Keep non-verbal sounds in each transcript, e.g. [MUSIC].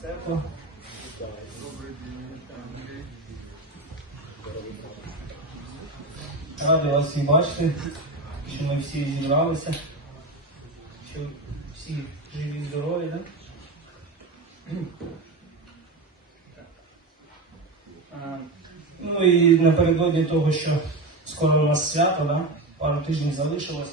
церква. Радий вас всіх бачити, що ми всі зібралися, що всі живі, здорові, так? Ну і напередодні того, що скоро у нас свято, да? пару тижнів залишилось.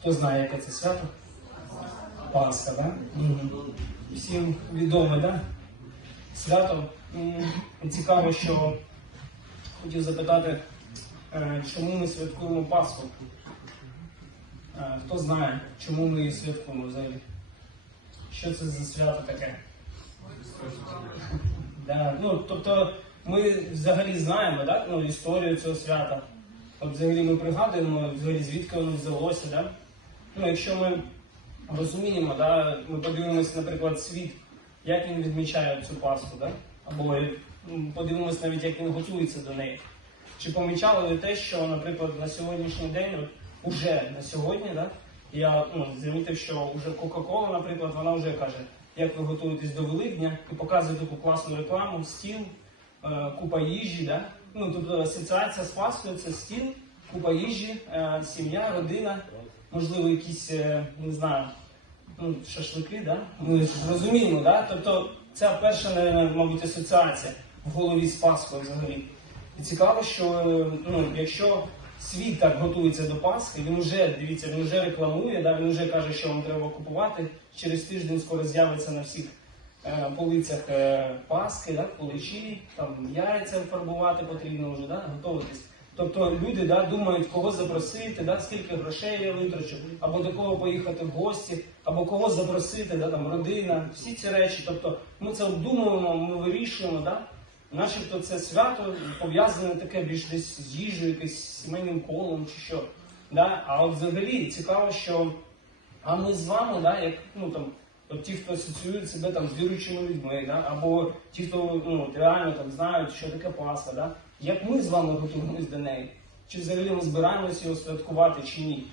Хто знає, яке це свято? Пасха, так? Мгм. Всім відоме, так? Свято. Цікаво, що хотів запитати, е, чому ми святкуємо Пасху? Е, Хто знає, чому ми її святкуємо взагалі? Що це за свято таке? Да, ну, тобто ми взагалі знаємо да, ну, історію цього свята. От взагалі ми пригадуємо, взагалі, звідки воно взялося. Да? Ну, якщо ми розуміємо, да, ми подивимося, наприклад, світ, як він відмічає цю Пасху, да? або м, подивимося навіть, як він готується до неї. Чи помічали ви те, що, наприклад, на сьогоднішній день, от, уже на сьогодні, да, я ну, замітив, що вже Кока-Кола, наприклад, вона вже каже, як ви готуєтесь до Великдня, і показує таку класну рекламу, стіл, е, купа їжі. Да? Ну, тобто асоціація з Пасхою це стіл, купа їжі, е, сім'я, родина, можливо, якісь, е, не знаю, ну, шашлики, да? ми розуміємо, да? тобто це перша, мабуть, асоціація в голові з Пасхою взагалі. І цікаво, що е, ну, якщо світ так готується до Пасхи, він вже, дивіться, він вже рекламує, да? він вже каже, що вам треба купувати. Через тиждень скоро з'явиться на всіх е, полицях е, Пасхи, да? куличі, там яйця фарбувати потрібно вже, да? готуватись. Тобто люди да, думають, кого запросити, да, скільки грошей я витрачу, або до кого поїхати в гості, або кого запросити, да, там, родина, всі ці речі. Тобто ми це обдумуємо, ми вирішуємо. Да? Начебто це свято пов'язане таке більш десь з їжею, якимось сімейним колом чи що. Да? А от взагалі цікаво, що а ми з вами, да, як ну там, от ті, хто асоціюють себе там з віруючими людьми, да, або ті, хто ну, реально там знають, що таке Пасха, да, як ми з вами готуємось до неї? Чи взагалі ми збираємося його святкувати чи ні?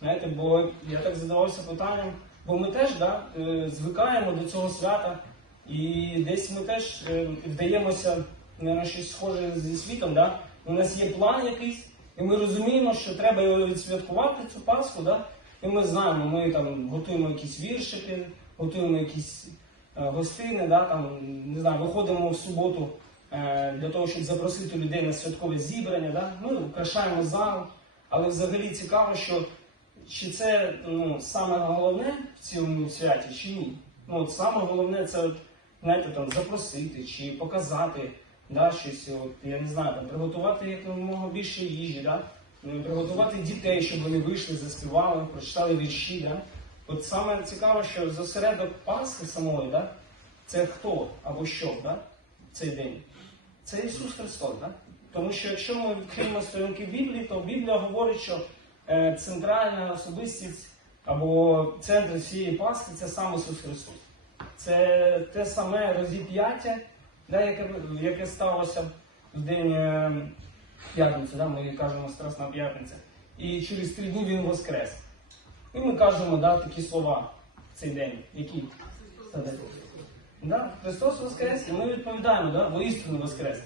Знаєте, бо я так задавався питанням, бо ми теж да, е, звикаємо до цього свята, і десь ми теж е, вдаємося на щось схоже зі світом. Да? У нас є план якийсь, і ми розуміємо, що треба відсвяткувати цю Пасху. Да? І ми знаємо, ми там готуємо якісь віршики, готуємо якісь е, гостини, да? там, не знаю, виходимо в суботу для того, щоб запросити людей на святкове зібрання. Да? Ми украшаємо зал, але взагалі цікаво, що чи це ну, саме головне в цьому святі, чи ні? Ну, от саме головне це от, знаєте, там, запросити чи показати да, щось, от, я не знаю, там, приготувати якомога більше їжі, да? Ну, приготувати дітей, щоб вони вийшли, заспівали, прочитали вірші. Да? От саме цікаво, що зосередок Пасхи самої, да? це хто або що да? цей день? Це Ісус Христос. Да? Тому що якщо ми відкриємо сторінки Біблії, то Біблія говорить, що е, центральна особистість або центр цієї Пасхи це сам Ісус Христос. Це те саме розіп'яття, да, яке, яке сталося в день е, п'ятниці, да, ми кажемо Страсна п'ятниця. І через три дні Він воскрес. І ми кажемо да, такі слова в цей день, які Да, Христос Воскрес, і ми відповідаємо, да, воістину Воскрес.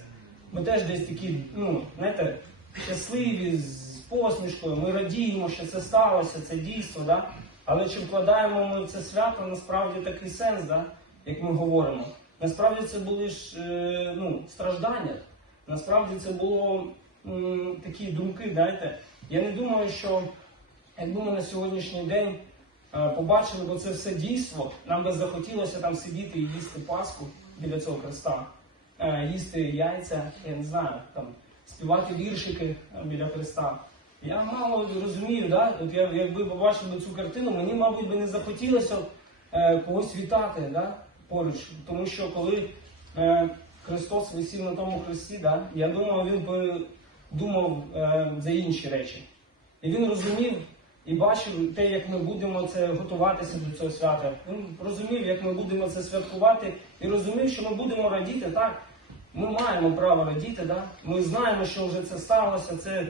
Ми теж десь такі, ну, знаєте, щасливі, з посмішкою, ми радіємо, що це сталося, це дійство, да? але чи вкладаємо ми в це свято насправді такий сенс, да? як ми говоримо. Насправді це були ж е, ну, страждання, насправді це було м, такі думки, знаєте. Я не думаю, що якби ми на сьогоднішній день побачили, бо це все дійство, нам би захотілося там сидіти і їсти Пасху біля цього Христа, е, їсти яйця, я не знаю, там, співати віршики е, біля Христа. Я мало розумію, да? От я, якби побачив би цю картину, мені, мабуть, би не захотілося е, когось вітати да? поруч. Тому що коли е, Христос висів на тому хресті, да? я думав, він би думав е, за інші речі. І він розумів і бачив те, як ми будемо це готуватися до цього свята. Він розумів, як ми будемо це святкувати, і розумів, що ми будемо радіти. Так, ми маємо право радіти, да? ми знаємо, що вже це сталося, це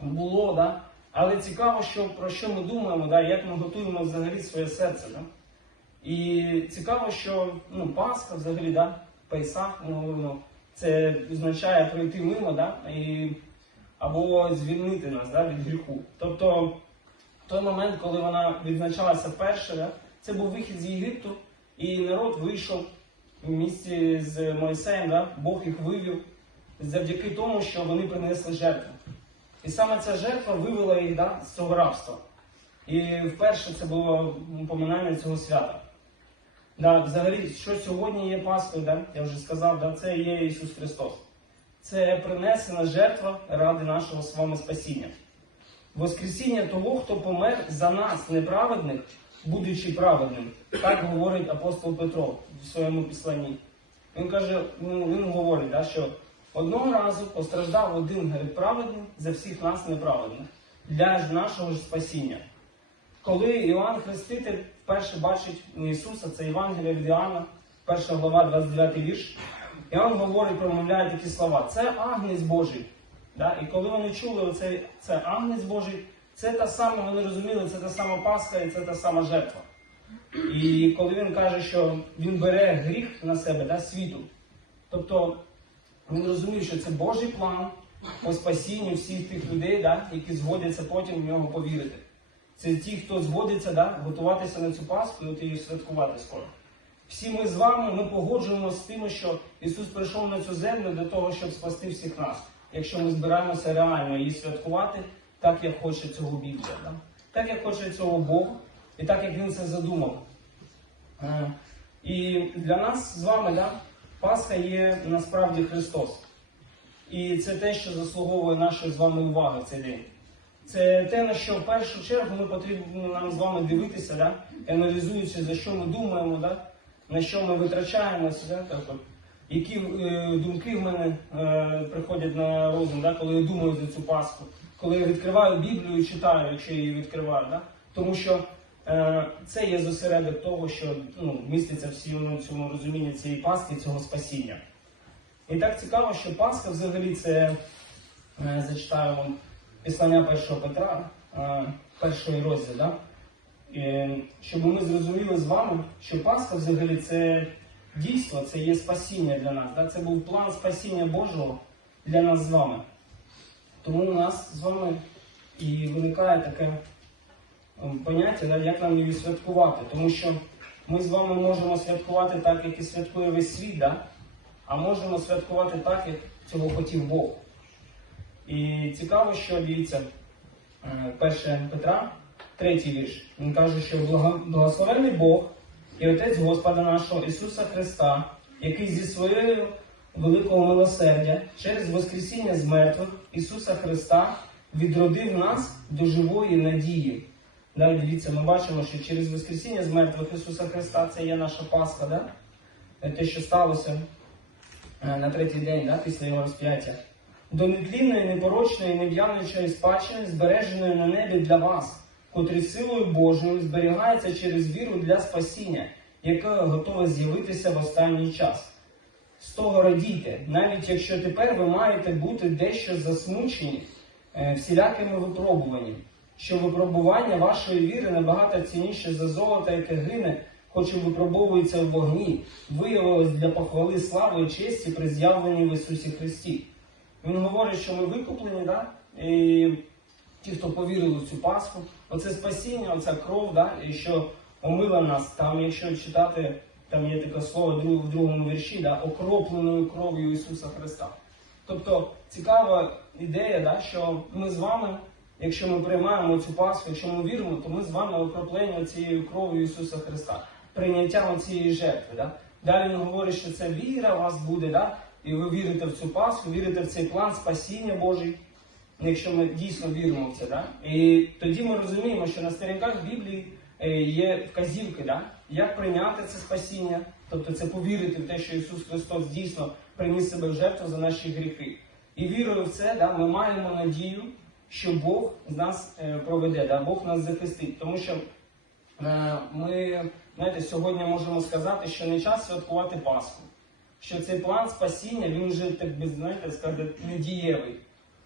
було, да? але цікаво, що, про що ми думаємо, да? як ми готуємо взагалі своє серце. Да? І цікаво, що ну, Пасха взагалі, да, Пейсах, ми говоримо, це означає пройти мимо, да, і, або звільнити нас да, від гріху. Тобто, той момент, коли вона відзначалася вперше, це був вихід з Єгипту, і народ вийшов в місті з Моїсеєм, Бог їх вивів завдяки тому, що вони принесли жертву. І саме ця жертва вивела їх да, з цього рабства. І вперше це було поминання цього свята. Да, взагалі, що сьогодні є Пасхою, да? я вже сказав, да? це є Ісус Христос. Це принесена жертва ради нашого з вами спасіння. Воскресіння того, хто помер за нас, неправедних, будучи праведним. Так говорить апостол Петро в своєму післанні. Він каже, ну, він говорить, да, що одного разу постраждав один праведний за всіх нас неправедних для нашого ж спасіння. Коли Іоанн Хреститель вперше бачить Ісуса, це Євангелія від Іоанна, перша глава, 29 вірш, Іоанн говорить, промовляє такі слова: це Агнець Божий. Да? І коли вони чули оце, це Агнець Божий, це та сама, вони розуміли, це та сама Пасха і це та сама жертва. І коли він каже, що він бере гріх на себе да, світу, тобто він розумів, що це Божий план по спасінню всіх тих людей, да, які згодяться потім в нього повірити. Це ті, хто згодиться да, готуватися на цю Пасху і от її святкувати скоро. Всі ми з вами ми погоджуємося з тим, що Ісус прийшов на цю землю для того, щоб спасти всіх нас, якщо ми збираємося реально її святкувати, так як хоче цього Біблія, да? так як хоче цього Бог, і так як Він це задумав. Е, І для нас з вами да, Пасха є насправді Христос. І це те, що заслуговує нашої з вами уваги в цей день. Це те, на що в першу чергу ми потрібно нам з вами дивитися, да? аналізуючи, за що ми думаємо, да? на що ми витрачаємося, да? Які е, думки в мене е, приходять на розум, коли я думаю за цю Пасху, коли я відкриваю Біблію і читаю, якщо я її відкриваю. Тому що е, це є зосередок того, що ну, міститься в цьому, розумінні цієї Пасхи, цього спасіння. І так цікаво, що Пасха взагалі це, зачитаю вам післання першого Петра, першої розділ? Щоб ми зрозуміли з вами, що Пасха взагалі це дійство, це є спасіння для нас. Да? Це був план спасіння Божого для нас з вами. Тому у нас з вами і виникає таке ем, поняття, да, як нам її святкувати. Тому що ми з вами можемо святкувати так, як і святкує весь світ, да? а можемо святкувати так, як цього хотів Бог. І цікаво, що дивіться, е, 1 Петра, третій вірш. Він каже, що «Благо- благословений Бог і Отець Господа нашого Ісуса Христа, який зі своєю великого милосердя через Воскресіння з мертвих Ісуса Христа відродив нас до живої надії. Далі дивіться, ми бачимо, що через Воскресіння з мертвих Ісуса Христа це є наша Пасха, да? Те, що сталося е, на третій день да, після його розп'яття. До нетлінної, непорочної, нев'яночої спадщини, збереженої на небі для вас, котрі силою Божою зберігається через віру для спасіння, яке готове з'явитися в останній час. З того радійте, навіть якщо тепер ви маєте бути дещо засмучені е, всілякими випробуваннями, що випробування вашої віри набагато цінніше за золото, яке гине, хоч і випробовується в вогні, виявилось для похвали слави і честі при з'явленні в Ісусі Христі. Він говорить, що ми викуплені, да? і ті, хто повірили в цю Пасху, оце спасіння, оця кров, да? і що омила нас. Там, якщо читати, там є таке слово в другому вірші, да? окропленою кров'ю Ісуса Христа. Тобто цікава ідея, да? що ми з вами, якщо ми приймаємо цю Пасху, якщо ми віримо, то ми з вами окроплені цією кров'ю Ісуса Христа, прийняттям цієї жертви. Да? Далі він говорить, що це віра у вас буде, да? і ви вірите в цю Пасху, вірите в цей план спасіння Божий, якщо ми дійсно віримо в це. Да? І тоді ми розуміємо, що на сторінках Біблії е, є вказівки, да? як прийняти це спасіння, тобто це повірити в те, що Ісус Христос дійсно приніс себе в жертву за наші гріхи. І вірою в це да, ми маємо надію, що Бог з нас е, проведе, да? Бог нас захистить. Тому що Е, Ми знаєте, сьогодні можемо сказати, що не час святкувати Пасху, що цей план спасіння він вже так би знаєте, сказати, недієвий.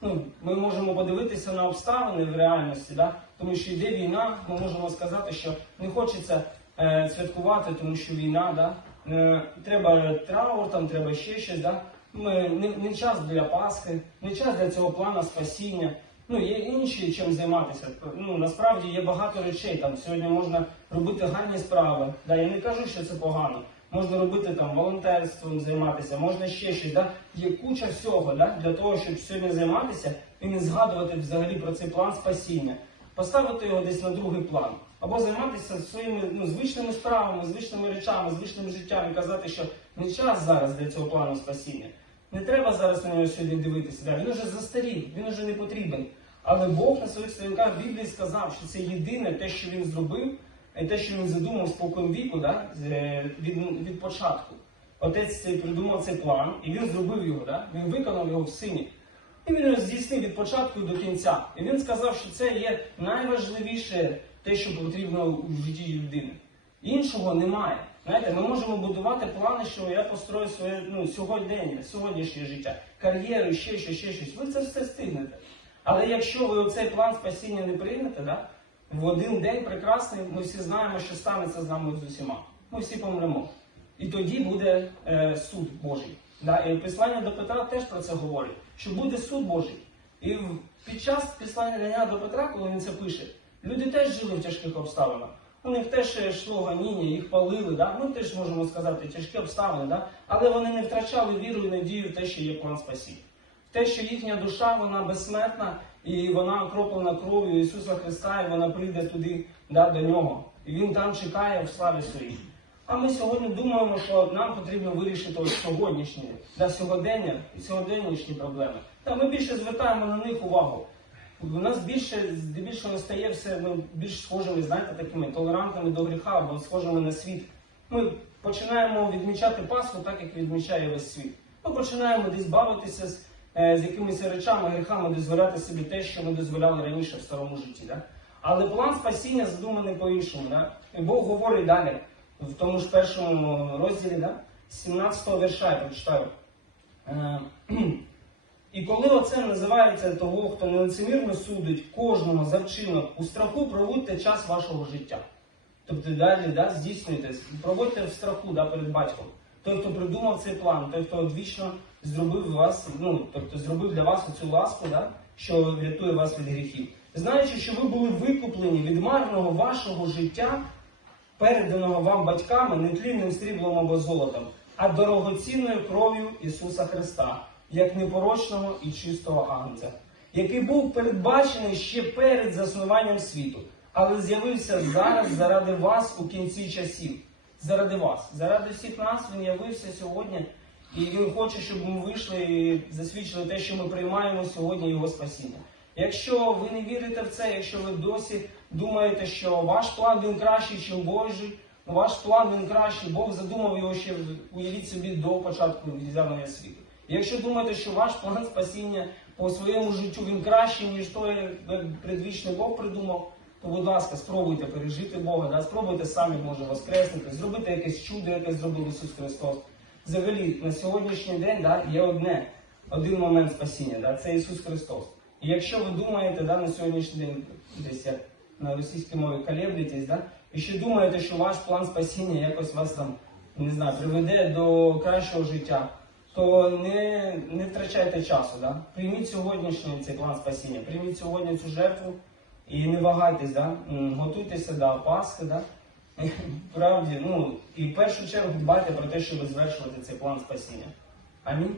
Ну, ми можемо подивитися на обставини в реальності, да? тому що йде війна, ми можемо сказати, що не хочеться е, святкувати, тому що війна, да? е, треба траур, там треба ще щось. Да? Ми, не, не час для Пасхи, не час для цього плану спасіння. Ну, є інші чим займатися. Ну, насправді є багато речей. Там сьогодні можна робити гарні справи. Да? Я не кажу, що це погано. Можна робити там волонтерством займатися, можна ще щось. Да? Є куча всього да? для того, щоб сьогодні займатися і не згадувати взагалі про цей план спасіння. Поставити його десь на другий план. Або займатися своїми ну, звичними справами, звичними речами, звичним життям і казати, що не час зараз для цього плану спасіння. Не треба зараз на нього сьогодні дивитися. Да? Він уже застарів, він уже не потрібен. Але Бог на своїх сторінках Біблії сказав, що це єдине те, що він зробив, те, що він задумав спокон віку, да? е, від, від початку. Отець цей придумав цей план, і він зробив його, да? він виконав його в сині. І він його здійснив від початку до кінця. І він сказав, що це є найважливіше те, що потрібно у житті людини. Іншого немає. Знаєте, ми можемо будувати плани, що я построю своє ну, сьогодення, сьогоднішнє життя, кар'єру, ще щось, ще щось. Ви це все встигнете. Але якщо ви цей план спасіння не приймете, да, в один день прекрасний, ми всі знаємо, що станеться з нами з усіма. Ми всі помремо. І тоді буде е, суд Божий. Да? І Післання до Петра теж про це говорить, що буде суд Божий. І під час післання до Петра, коли він це пише, люди теж жили в тяжких обставинах. У них теж йшло ганіння, їх палили. Да? Ми теж можемо сказати тяжкі обставини, да? але вони не втрачали віру і надію в те, що є план спасіння. Те, що їхня душа вона безсмертна і вона окроплена кров'ю Ісуса Христа, і вона прийде туди да, до нього. І Він там чекає в славі своїй. А ми сьогодні думаємо, що нам потрібно вирішити ось сьогоднішнє, да, сьогодення і сьогоднішні проблеми. Та ми більше звертаємо на них увагу. У нас більше здебільшого стає все ну, більш схожими, знаєте, такими толерантними до гріха або схожими на світ. Ми починаємо відмічати Пасху так, як відмічає весь світ. Ми починаємо десь бавитися з, з якимись речами, гріхами, дозволяти собі те, що ми дозволяли раніше в старому житті. Да? Але план спасіння задуманий по-іншому. Да? Бог говорить далі, в тому ж першому розділі, да? 17 вірша я прочитаю. Е, [CLEARS THROAT] І коли оце називається того, хто нелицемірно судить кожного за вчинок у страху, проводьте час вашого життя. Тобто далі да, здійснюйте, проводьте в страху да, перед батьком. Той, хто придумав цей план, той, хто одвічно зробив вас, ну, тобто зробив для вас цю ласку, да, що рятує вас від гріхів. Знаючи, що ви були викуплені від марного вашого життя, переданого вам батьками нетлінним сріблом або золотом, а дорогоцінною кров'ю Ісуса Христа, як непорочного і чистого агнця, який був передбачений ще перед заснуванням світу, але з'явився зараз заради вас у кінці часів. Заради вас, заради всіх нас він явився сьогодні, і він хоче, щоб ми вийшли і засвідчили те, що ми приймаємо сьогодні його спасіння. Якщо ви не вірите в це, якщо ви досі думаєте, що ваш план він кращий, ніж Божий, ваш план він кращий, Бог задумав його ще уявіть собі до початку з'явлення світу. Якщо думаєте, що ваш план спасіння по своєму життю він кращий, ніж той як предвічний Бог придумав, то, будь ласка, спробуйте пережити Бога, да? спробуйте самі може воскреснути, зробити якесь чудо, яке зробив Ісус Христос. Взагалі, на сьогоднішній день да, є одне, один момент спасіння, да, це Ісус Христос. І якщо ви думаєте да, на сьогоднішній день, десь як на російській мові колеблетесь, да, і ще думаєте, що ваш план спасіння якось вас там не знаю, приведе до кращого життя, то не, не втрачайте часу. Да? Прийміть сьогоднішній цей план спасіння, прийміть сьогодні цю жертву і не вагайтесь, да? Готуйтеся до Пасхи. Да? [LAUGHS] Правді, ну, і в першу чергу дбайте про те, щоб звершувати цей план спасіння. Амінь.